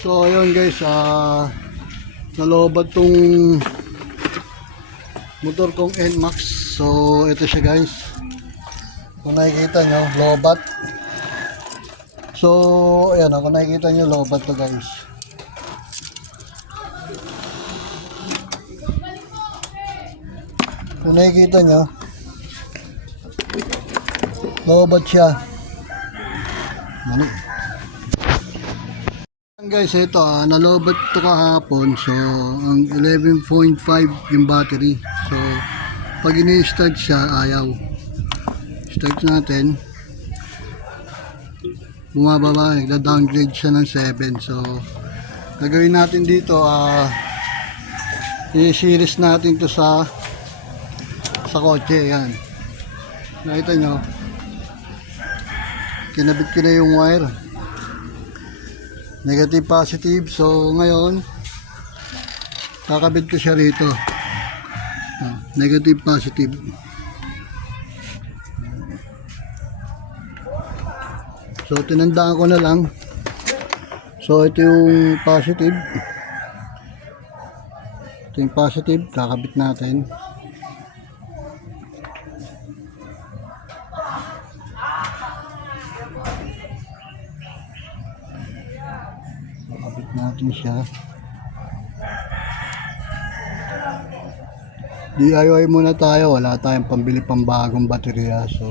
So ayun guys, ah nalobat tong motor kong NMAX. So ito siya guys. Kung nakikita nyo, lobat. So ayan, kung nakikita nyo, lobat to guys. Kung nakikita nyo, lobat siya. Mani. Guys, ito ah, nalobat to kahapon. So, ang 11.5 yung battery. So, pag ini-start siya, ayaw. Start natin. Bumababa, nagda-downgrade siya ng 7. So, gagawin natin dito, ah, i-series natin to sa sa kotse, yan. Nakita nyo, kinabit ko na yung wire negative positive. So ngayon kakabit ko siya rito. Ah, negative positive. So tinandaan ko na lang. So ito yung positive. Ito yung positive. Kakabit natin natin siya. DIY muna tayo. Wala tayong pambili pang bagong baterya. So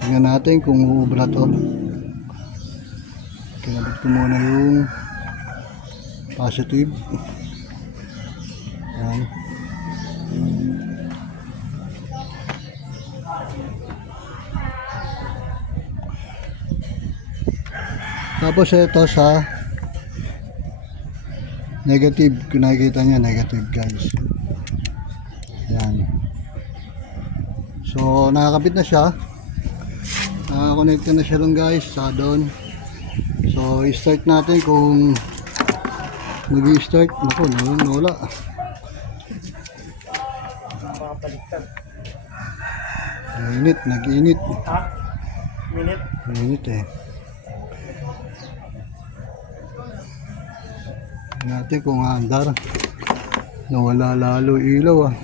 tingnan natin kung uubra to. Kinabit ko muna yung positive. Yan tapos ito sa negative kung nakikita nyo negative guys. Yan so nakakabit na siya. Nakakonect na siya lang guys sa doon. So i-start natin kung nag-i-start. Naku nawala nawala. Init nag-init. Ha? Minute? init eh natin kung andar nawala lalo ilaw ah.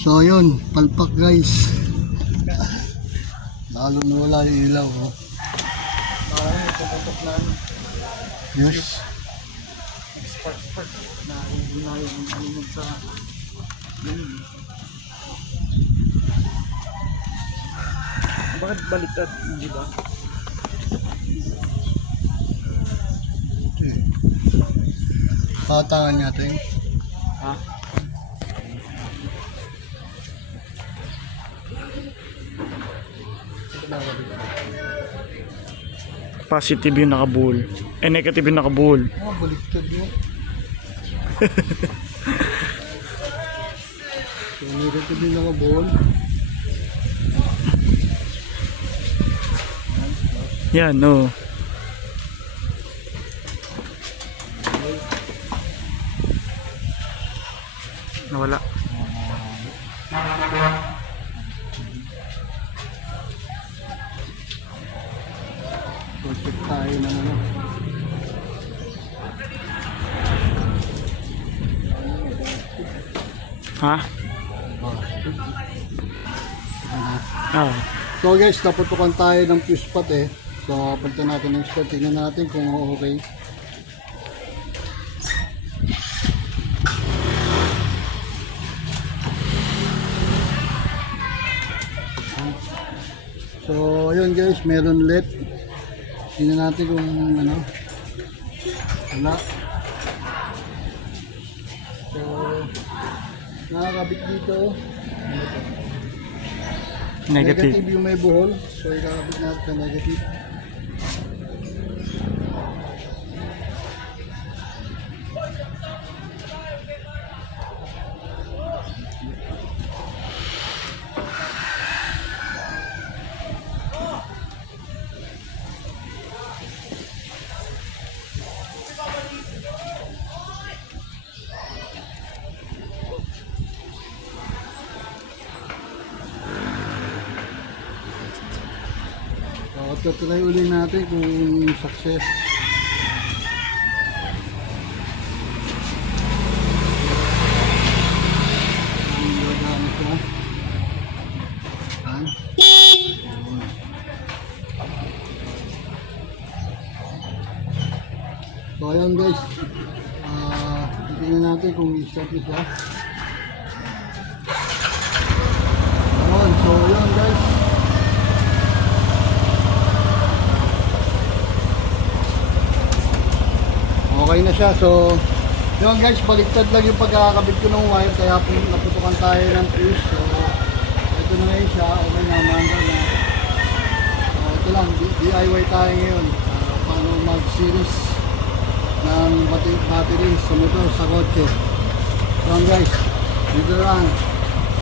So yun, palpak guys. Lalo na wala yung ilaw. Oh. Parang may pumutok na ano, Yes. spark-spark na hindi na yung sa Bakit baliktad? Hindi ba? Okay. Patangan natin. Ha? Positive yung nakabull. Eh, negative yung nakabull. Oh, baliktad mo. so, negative din ako Yan, no. Nawala. So, check tayo ng ano. Ha? Oh. So guys, naputukan tayo ng fuse pot eh. So, punta natin ng spot. Tingnan natin kung okay. So, ayun guys, meron LED. Tingnan natin kung ano. Wala. So, nakakabit dito. To? Negative. yung may buhol. So, ikakabit natin sa negative. So, tatry uli natin kung success. So ayan guys, ah tingnan natin kung i-start ito. Ayun, so yun guys. Okay na siya, so yun guys, baliktad lang yung pagkakabit ko ng wire kaya naputukan tayo ng fuse. So ito na ngayon siya, okay na, maandar na. So ito lang, DIY tayo ngayon. Ah, paano mag-series ng battery sa motor sa kotse. So guys, dito lang.